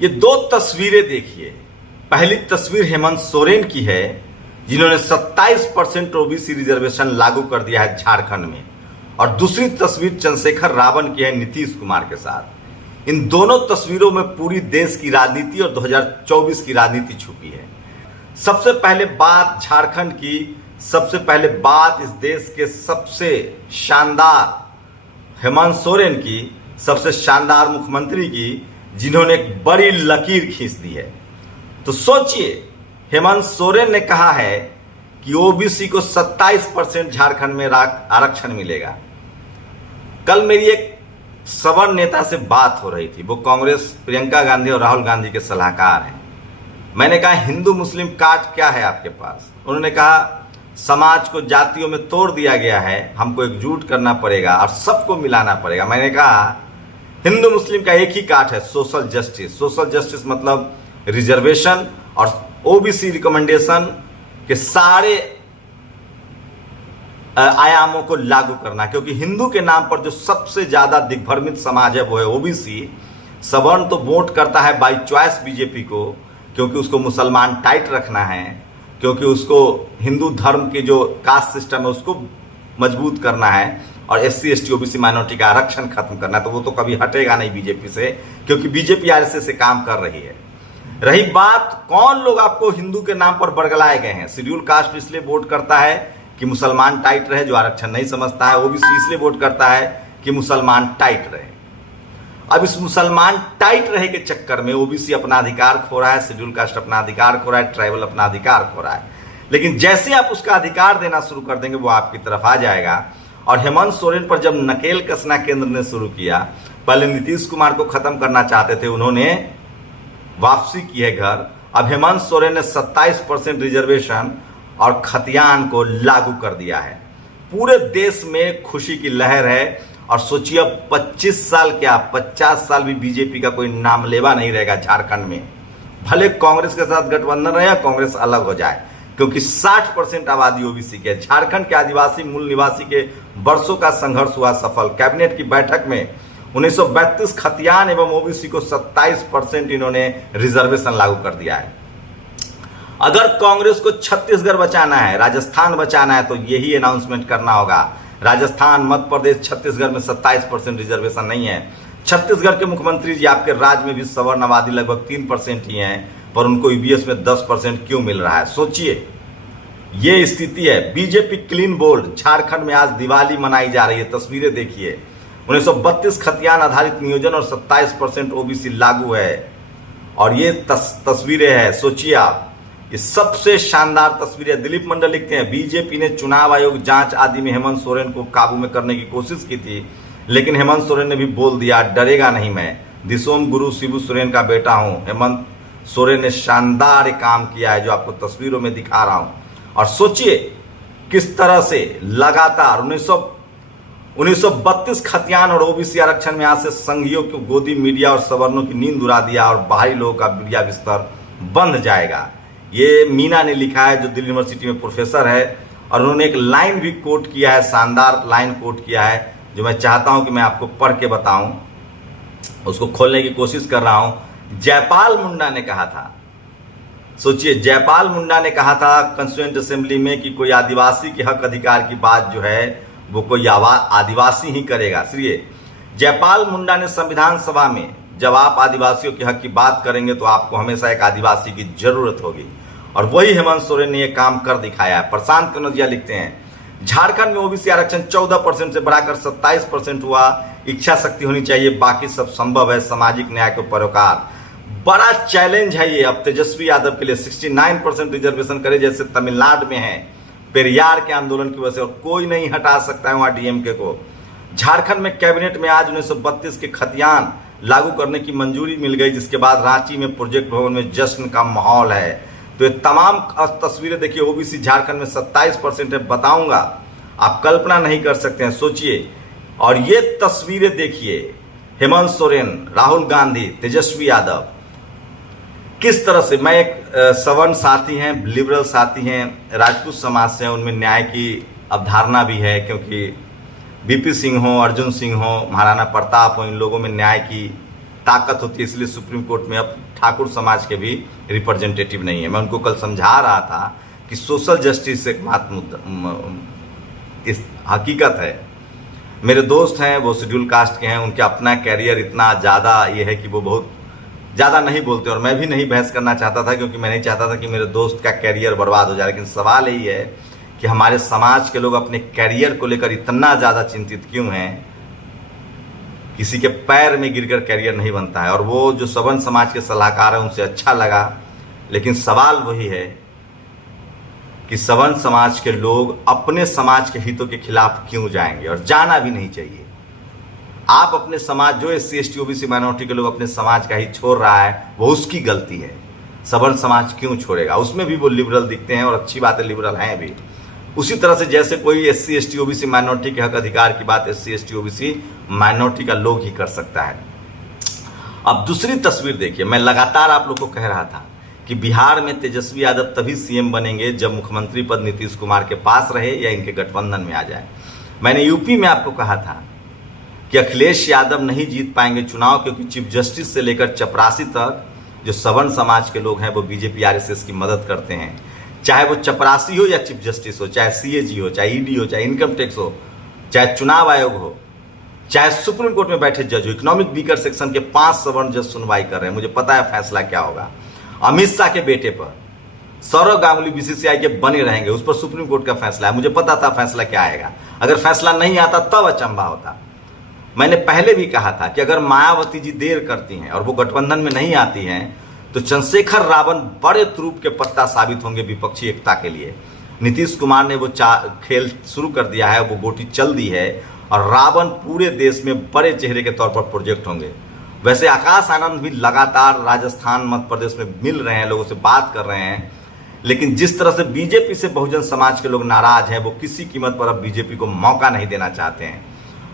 ये दो तस्वीरें देखिए। पहली तस्वीर हेमंत सोरेन की है, जिन्होंने 27% ओबीसी रिजर्वेशन लागू कर दिया है झारखंड में, और दूसरी तस्वीर चंद्रशेखर रावण की है नीतीश कुमार के साथ। इन दोनों तस्वीरों में पूरी देश की राजनीति और 2024 की राजनीति छुपी है। सबसे पहले बात झारखंड की, सबसे पहले बात इस देश के सबसे शानदार हेमंत सोरेन की, सबसे शानदार मुख्यमंत्री की, जिन्होंने एक बड़ी लकीर खींच दी है। तो सोचिए, हेमंत सोरेन ने कहा है कि ओबीसी को 27% झारखंड में आरक्षण मिलेगा। कल मेरी एक सवर्ण नेता से बात हो रही थी, वो कांग्रेस प्रियंका गांधी और राहुल गांधी के सलाहकार हैं। मैंने कहा हिंदू मुस्लिम कार्ड क्या है आपके पास? उन्होंने कहा समाज को जातियों में तोड़ दिया गया है, हमको एकजुट करना पड़ेगा और सबको मिलाना पड़ेगा। मैंने कहा हिंदू मुस्लिम का एक ही कार्ड है, सोशल जस्टिस। सोशल जस्टिस मतलब रिजर्वेशन और ओबीसी रिकमेंडेशन के सारे आयामों को लागू करना, क्योंकि हिंदू के नाम पर जो सबसे ज्यादा दिग्भ्रमित समाज है वो है ओबीसी। सवर्ण तो वोट करता है बाय चॉइस बीजेपी को, क्योंकि उसको मुसलमान टाइट रखना है, क्योंकि उसको हिंदू धर्म के जो कास्ट सिस्टम है उसको मजबूत करना है, और एससी एसटी ओबीसी माइनॉरिटी का आरक्षण खत्म करना है। तो वो तो कभी हटेगा नहीं बीजेपी से, क्योंकि बीजेपी आरएसएस से काम कर रही है। रही बात कौन लोग आपको हिंदू के नाम पर बरगलाए गए हैं, शेड्यूल कास्ट इसलिए वोट करता है कि मुसलमान टाइट रहे, जो आरक्षण नहीं समझता है। ओबीसी इसलिए वोट करता है कि मुसलमान टाइट रहे। अब इस मुसलमान टाइट रहे के चक्कर में ओबीसी अपना अधिकार खो रहा है, शेड्यूल कास्ट अपना अधिकार खो रहा है, ट्राइबल अपना अधिकार खो रहा है। लेकिन जैसे आप उसका अधिकार देना शुरू कर देंगे वो आपकी तरफ आ जाएगा। और हेमंत सोरेन पर जब नकेल कसना केंद्र ने शुरू किया, पहले नीतीश कुमार को खत्म करना चाहते थे, उन्होंने वापसी की है घर। अब हेमंत सोरेन ने 27% रिजर्वेशन और खतियान को लागू कर दिया है। पूरे देश में खुशी की लहर है। और सोचिए, अब 25 साल क्या 50 साल भी बीजेपी का कोई नाम लेवा नहीं रहेगा झारखंड में। भले कांग्रेस के साथ गठबंधन रहे या कांग्रेस अलग हो जाए, क्योंकि 60% आबादी ओबीसी की है। झारखंड के आदिवासी मूल निवासी के वर्षों का संघर्ष हुआ सफल। कैबिनेट की बैठक में 1932 खतियान एवं ओबीसी को 27% इन्होंने रिजर्वेशन लागू कर दिया है। अगर कांग्रेस को छत्तीसगढ़ बचाना है, राजस्थान बचाना है, तो यही अनाउंसमेंट करना होगा। राजस्थान, मध्य प्रदेश, छत्तीसगढ़ में 27% रिजर्वेशन नहीं है। छत्तीसगढ़ के मुख्यमंत्री जी, आपके राज्य में भी सवर्ण आबादी लगभग 3% ही है, पर उनको ईबीएस में 10% क्यों मिल रहा है? सोचिए, ये स्थिति है। BJP clean bowled. झारखंड में आज दिवाली मनाई जा रही है, तस्वीरें देखिए। 1932 खतियान आधारित नियोजन और 27% ओबीसी लागू है। और ये तस्वीरें हैं, सोचिए आप, ये सबसे शानदार तस्वीरें। दिलीप मंडल लिखते हैं, बीजेपी ने चुनाव आयोग जांच आदि में हेमंत सोरेन को काबू में करने की कोशिश की थी, लेकिन हेमंत सोरेन ने भी बोल दिया, डरेगा नहीं मैं, दिसोम गुरु शिबू सोरेन का बेटा हूं। हेमंत सोरेन ने शानदार काम किया है, जो आपको तस्वीरों में दिखा रहा हूं। और सोचिए किस तरह से लगातार 1932 खतियान और ओबीसी आरक्षण में आज से संघियों को गोदी मीडिया और सवर्णों की नींद उड़ा दिया, और बाहरी लोगों का बिलिया बिस्तर बंद जाएगा। ये मीना ने लिखा है, जो दिल्ली यूनिवर्सिटी में प्रोफेसर है, और उन्होंने एक लाइन भी कोट किया है, शानदार लाइन कोट किया है, जो मैं चाहता हूं कि मैं आपको पढ़ के बताऊं। उसको खोलने की कोशिश कर रहा हूं। जयपाल मुंडा ने कहा था, सोचिए, जयपाल मुंडा ने कहा था कंस्टिट्यूएंट असेंबली में कि कोई आदिवासी के हक अधिकार की बात जो है वो कोई आदिवासी ही करेगा। इसलिए जयपाल मुंडा ने संविधान सभा में, जब आप आदिवासियों के हक की बात करेंगे तो आपको हमेशा एक आदिवासी की जरूरत होगी, और वही हेमंत सोरेन ने यह काम कर दिखाया है। प्रशांत कनौजिया लिखते हैं, झारखंड में ओबीसी आरक्षण 14% से बढ़ाकर 27% हुआ। इच्छा शक्ति होनी चाहिए, बाकी सब संभव है। सामाजिक न्याय को परोकार। बड़ा चैलेंज है ये अब तेजस्वी यादव के लिए। 69% रिजर्वेशन करे, जैसे तमिलनाडु में है, पेरियार के आंदोलन की वजह से, और कोई नहीं हटा सकता है वहां डीएमके को। झारखंड में कैबिनेट में आज 1932 के खतियान लागू करने की मंजूरी मिल गई, जिसके बाद रांची में प्रोजेक्ट भवन में जश्न का माहौल है। तो ये तमाम तस्वीरें देखिए। ओबीसी झारखंड में 27% है, बताऊंगा, आप कल्पना नहीं कर सकते हैं, सोचिए। और ये तस्वीरें देखिए, हेमंत सोरेन, राहुल गांधी, तेजस्वी यादव, किस तरह से। मैं एक सवर्ण साथी हैं, लिबरल साथी हैं, राजपूत समाज से हैं, उनमें न्याय की अवधारणा भी है, क्योंकि बीपी सिंह हो, अर्जुन सिंह हो, महाराणा प्रताप हो, इन लोगों में न्याय की ताकत होती है, इसलिए सुप्रीम कोर्ट में अब ठाकुर समाज के भी रिप्रेजेंटेटिव नहीं है। मैं उनको कल समझा रहा था कि सोशल जस्टिस एक इस हकीकत है। मेरे दोस्त हैं, वो शेड्यूल कास्ट के हैं, उनके अपना कैरियर इतना ज़्यादा ये है कि वो बहुत ज़्यादा नहीं बोलते, और मैं भी नहीं बहस करना चाहता था क्योंकि मैं नहीं चाहता था कि मेरे दोस्त का कैरियर बर्बाद हो जाए। लेकिन सवाल यही है कि हमारे समाज के लोग अपने कैरियर को लेकर इतना ज़्यादा चिंतित क्यों हैं। किसी के पैर में गिरकर कैरियर नहीं बनता है, और वो जो सवर्ण समाज के सलाहकार हैं उनसे अच्छा लगा, लेकिन सवाल वही है कि सवर्ण समाज के लोग अपने समाज के हितों के खिलाफ क्यों जाएंगे, और जाना भी नहीं चाहिए। आप अपने समाज, जो SC ST OBC माइनॉरिटी के लोग अपने समाज का ही छोड़ रहा है वो उसकी गलती है। सवर्ण समाज क्यों छोड़ेगा? उसमें भी वो लिबरल दिखते हैं, और अच्छी बात है लिबरल हैं भी। उसी तरह से जैसे कोई SC ST OBC माइनॉरिटी के हक अधिकार की बात SC ST OBC माइनॉरिटी का लोग ही कर सकता है। अब दूसरी तस्वीर देखिए, मैं लगातार आप लोग को कह रहा था कि बिहार में तेजस्वी यादव तभी CM बनेंगे जब मुख्यमंत्री पद नीतीश कुमार के पास रहे या इनके गठबंधन में आ जाए। मैंने यूपी में आपको कहा था कि अखिलेश यादव नहीं जीत पाएंगे चुनाव, क्योंकि चीफ जस्टिस से लेकर चपरासी तक जो सवर्ण समाज के लोग हैं वो BJP RSS की मदद करते हैं। चाहे वो चपरासी हो या चीफ जस्टिस हो, चाहे CAG हो, चाहे ED हो, चाहे इनकम टैक्स हो, चाहे चुनाव आयोग हो, चाहे सुप्रीम कोर्ट में बैठे जज हो। इकोनॉमिक वीकर सेक्शन के 5 सवर्ण जज सुनवाई कर रहे हैं। मुझे पता है फैसला क्या होगा। अमित शाह के बेटे पर सौरव गांगुली BCCI के बने रहेंगे, उस पर सुप्रीम कोर्ट का फैसला है। मुझे पता था फैसला क्या आएगा। अगर फैसला नहीं आता तब अचंभा होता। मैंने पहले भी कहा था कि अगर मायावती जी देर करती हैं और वो गठबंधन में नहीं आती हैं तो चंद्रशेखर रावण बड़े तुरूप के पत्ता साबित होंगे विपक्षी एकता के लिए। नीतीश कुमार ने वो खेल शुरू कर दिया है, वो गोटी चल दी है, और रावण पूरे देश में बड़े चेहरे के तौर पर प्रोजेक्ट होंगे। वैसे आकाश आनंद भी लगातार राजस्थान मध्य प्रदेश में मिल रहे हैं, लोगों से बात कर रहे हैं, लेकिन जिस तरह से BJP से बहुजन समाज के लोग नाराज हैं, वो किसी कीमत पर अब BJP को मौका नहीं देना चाहते हैं।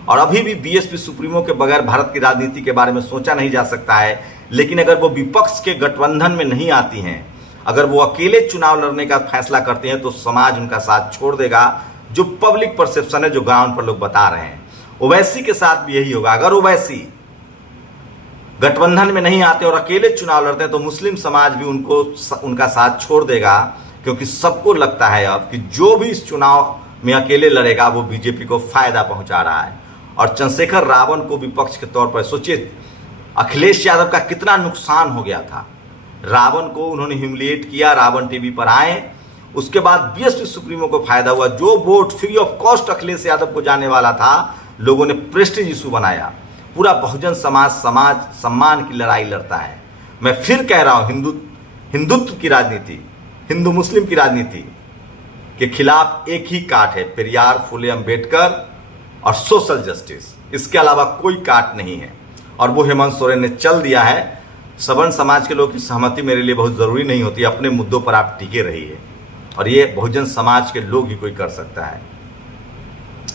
और अभी भी BSP सुप्रीमो के बगैर भारत की राजनीति के बारे में सोचा नहीं जा सकता है। लेकिन अगर वो विपक्ष के गठबंधन में नहीं आती हैं, अगर वो अकेले चुनाव लड़ने का फैसला करते हैं, तो समाज उनका साथ छोड़ देगा। जो पब्लिक परसेप्शन है, जो ग्राउंड पर लोग बता रहे हैं, ओवैसी के साथ भी यही होगा। अगर ओवैसी गठबंधन में नहीं आते और अकेले चुनाव लड़ते हैं तो मुस्लिम समाज भी उनका साथ छोड़ देगा, क्योंकि सबको लगता है अब कि जो भी इस चुनाव में अकेले लड़ेगा वो BJP को फायदा पहुंचा रहा है। और चंद्रशेखर रावण को विपक्ष के तौर पर, सोचिए अखिलेश यादव का कितना नुकसान हो गया था। रावण को उन्होंने ह्यूमिलिएट किया, रावण टीवी पर आए, उसके बाद BSP सुप्रीमो को फायदा हुआ। जो vote free of cost Akhilesh Yadav को जाने वाला था, लोगों ने प्रेस्टीज इशू बनाया। पूरा बहुजन समाज सम्मान की लड़ाई लड़ता है। मैं फिर कह रहा हूं, हिंदुत्व की राजनीति, हिंदू मुस्लिम की राजनीति के खिलाफ एक ही काट है, पेरियार, फुले अंबेडकर और सोशल जस्टिस। इसके अलावा कोई काट नहीं है, और वो हेमंत सोरेन ने चल दिया है। सवर्ण समाज के लोग की सहमति मेरे लिए बहुत जरूरी नहीं होती। अपने मुद्दों पर आप टिके रहिए, और ये बहुजन समाज के लोग ही कोई कर सकता है।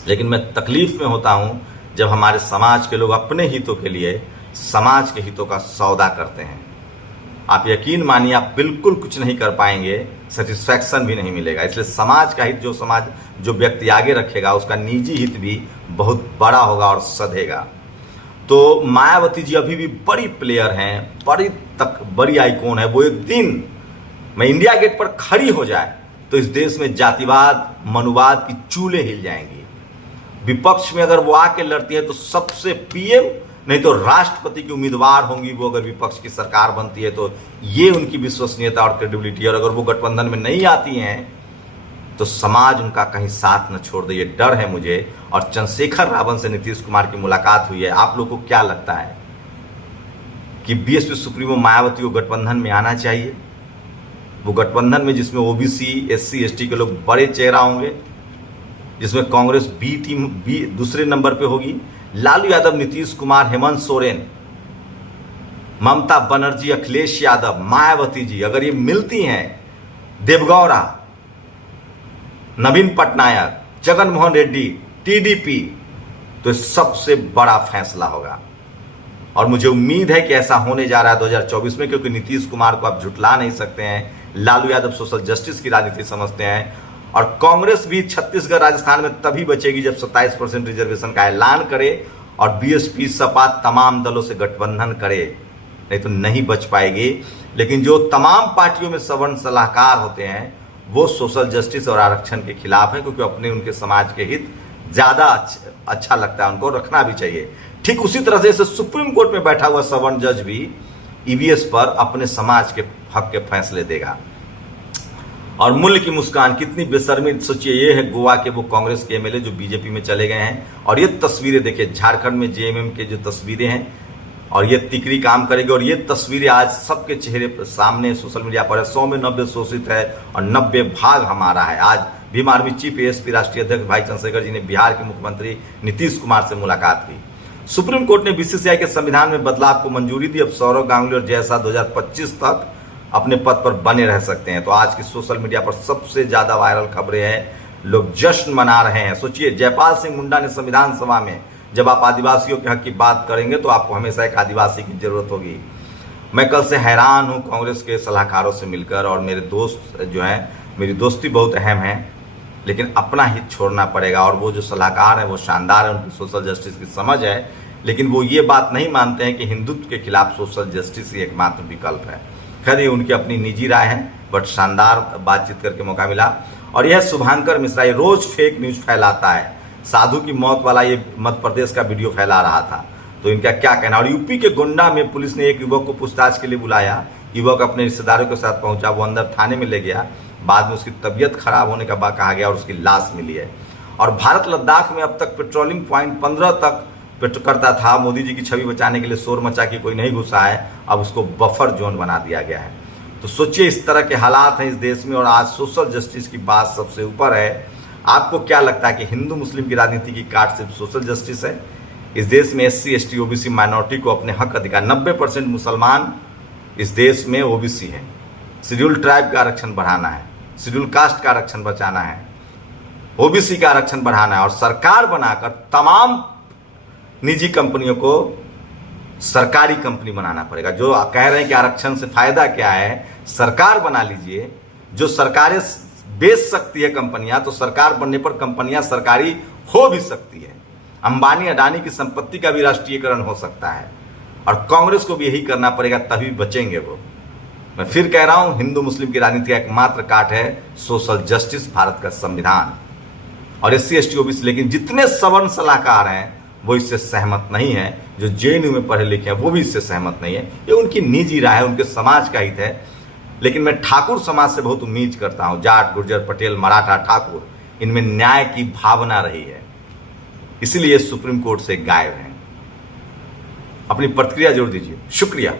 लेकिन मैं तकलीफ में होता हूं जब हमारे समाज के लोग अपने हितों के लिए समाज के हितों का सौदा करते हैं। आप यकीन मानिए, आप बिल्कुल कुछ नहीं कर पाएंगे, सेटिस्फैक्शन भी नहीं मिलेगा। इसलिए समाज का हित, जो व्यक्ति आगे रखेगा, उसका निजी हित भी बहुत बड़ा होगा और सधेगा। तो मायावती जी अभी भी बड़ी प्लेयर हैं, बड़ी आइकॉन है। वो एक दिन मैं इंडिया गेट पर खड़ी हो जाए तो इस देश में जातिवाद, मनुवाद की चूल्हे हिल जाएंगी। विपक्ष में अगर वो आके लड़ती है तो सबसे PM नहीं तो राष्ट्रपति की उम्मीदवार होंगी वो, अगर विपक्ष की सरकार बनती है तो। ये उनकी विश्वसनीयता और क्रेडिबिलिटी। और अगर वो गठबंधन में नहीं आती हैं तो समाज उनका कहीं साथ न छोड़ दे, ये डर है मुझे। और चंद्रशेखर रावण से नीतीश कुमार की मुलाकात हुई है। आप लोग को क्या लगता है कि BSP सुप्रीमो मायावती को गठबंधन में आना चाहिए? वो गठबंधन में जिसमें OBC, SC ST के लोग बड़े चेहरा होंगे, जिसमें कांग्रेस B दूसरे नंबर पे होगी, लालू यादव, नीतीश कुमार, हेमंत सोरेन, ममता बनर्जी, अखिलेश यादव, मायावती जी, अगर ये मिलती हैं, देवगौड़ा, नवीन पटनायक, जगनमोहन रेड्डी, TDP, तो सबसे बड़ा फैसला होगा। और मुझे उम्मीद है कि ऐसा होने जा रहा है 2024 में, क्योंकि नीतीश कुमार को आप झुटला नहीं सकते हैं। लालू यादव सोशल जस्टिस की राजनीति समझते हैं, और कांग्रेस भी छत्तीसगढ़, राजस्थान में तभी बचेगी जब 27% रिजर्वेशन का ऐलान करे और बीएसपी सपा तमाम दलों से गठबंधन करे, नहीं तो नहीं बच पाएगी। लेकिन जो तमाम पार्टियों में सवर्ण सलाहकार होते हैं वो सोशल जस्टिस और आरक्षण के खिलाफ है, क्योंकि अपने उनके समाज के हित ज्यादा अच्छा लगता है, उनको रखना भी चाहिए। ठीक उसी तरह से सुप्रीम कोर्ट में बैठा हुआ सवर्ण जज भी ईवीएस पर अपने समाज के हक के फैसले देगा। और मूल्य की मुस्कान कितनी बेशर्मी, सोचिए ये है गोवा के वो कांग्रेस के एमएलए जो बीजेपी में चले गए हैं। और ये तस्वीरें देखिए झारखंड में जेएमएम के जो तस्वीरें हैं, और ये तिकरी काम करेगी। और ये तस्वीरें आज सबके चेहरे सामने सोशल मीडिया पर है। 100 में 90 शोषित है और 90 भाग हमारा है। आज भीम आर्मी चीफ एएसपी राष्ट्रीय अध्यक्ष भाई चंद्रशेखर जी ने बिहार के मुख्यमंत्री नीतीश कुमार से मुलाकात की। सुप्रीम कोर्ट ने बीसीसीआई के संविधान में बदलाव को मंजूरी दी। अब सौरव गांगुली और जय शाह 2025 तक अपने पद पर बने रह सकते हैं। तो आज की सोशल मीडिया पर सबसे ज्यादा वायरल खबरें हैं, लोग जश्न मना रहे हैं। सोचिए जयपाल सिंह मुंडा ने संविधान सभा में, जब आप आदिवासियों के हक की बात करेंगे तो आपको हमेशा एक आदिवासी की जरूरत होगी। मैं कल से हैरान हूं कांग्रेस के सलाहकारों से मिलकर, और मेरे दोस्त जो हैं, मेरी दोस्ती बहुत अहम है, लेकिन अपना हित छोड़ना पड़ेगा। और वो जो सलाहकार है वो शानदार है, उनकी सोशल जस्टिस की समझ है, लेकिन वो ये बात नहीं मानते हैं कि हिंदुत्व के खिलाफ सोशल जस्टिस ही एकमात्र विकल्प है। खैर ये उनकी अपनी निजी राय है, बट शानदार बातचीत करके मौका मिला। और यह शुभांकर मिश्रा ये रोज फेक न्यूज फैलाता है। साधु की मौत वाला ये मध्य प्रदेश का वीडियो फैला रहा था, तो इनका क्या कहना। और यूपी के गोंडा में पुलिस ने एक युवक को पूछताछ के लिए बुलाया। युवक अपने रिश्तेदारों के साथ पहुंचा, वो अंदर थाने में ले गया। बाद में उसकी तबीयत खराब होने का बाद कहा गया और उसकी लाश मिली है। और भारत लद्दाख में अब तक पेट्रोलिंग पॉइंट 15 तक करता था। मोदी जी की छवि बचाने के लिए शोर मचा के कोई नहीं घुसा है, अब उसको बफर जोन बना दिया गया है। तो सोचिए इस तरह के हालात हैं इस देश में, और आज सोशल जस्टिस की बात सबसे ऊपर है। आपको क्या लगता है कि हिंदू मुस्लिम की राजनीति की काट सिर्फ सोशल जस्टिस है? इस देश में एससी एसटी ओबीसी माइनॉरिटी को अपने हक अधिकार, 90% मुसलमान इस देश में ओबीसी है। शेड्यूल ट्राइब का आरक्षण बढ़ाना है, शेड्यूल कास्ट का आरक्षण बचाना है, ओबीसी का आरक्षण बढ़ाना है, और सरकार बनाकर तमाम निजी कंपनियों को सरकारी कंपनी बनाना पड़ेगा। जो कह रहे हैं कि आरक्षण से फायदा क्या है, सरकार बना लीजिए। जो सरकारें बेच सकती है कंपनियां, तो सरकार बनने पर कंपनियां सरकारी हो भी सकती है। अंबानी अडानी की संपत्ति का भी राष्ट्रीयकरण हो सकता है, और कांग्रेस को भी यही करना पड़ेगा, तभी बचेंगे वो। मैं फिर कह रहा हूं, हिंदू मुस्लिम की राजनीति का एकमात्र काट है सोशल जस्टिस, भारत का संविधान और एससी एसटी ओबीसी। लेकिन जितने सवर्ण सलाहकार हैं वो इससे सहमत नहीं है। जो जेएनयू में पढ़े लिखे हैं वो भी इससे सहमत नहीं है। ये उनकी निजी राय है, उनके समाज का हित है। लेकिन मैं ठाकुर समाज से बहुत उम्मीद करता हूं, जाट गुर्जर पटेल मराठा ठाकुर, इनमें न्याय की भावना रही है, इसलिए सुप्रीम कोर्ट से गायब हैं। अपनी प्रतिक्रिया जरूर दीजिए। शुक्रिया।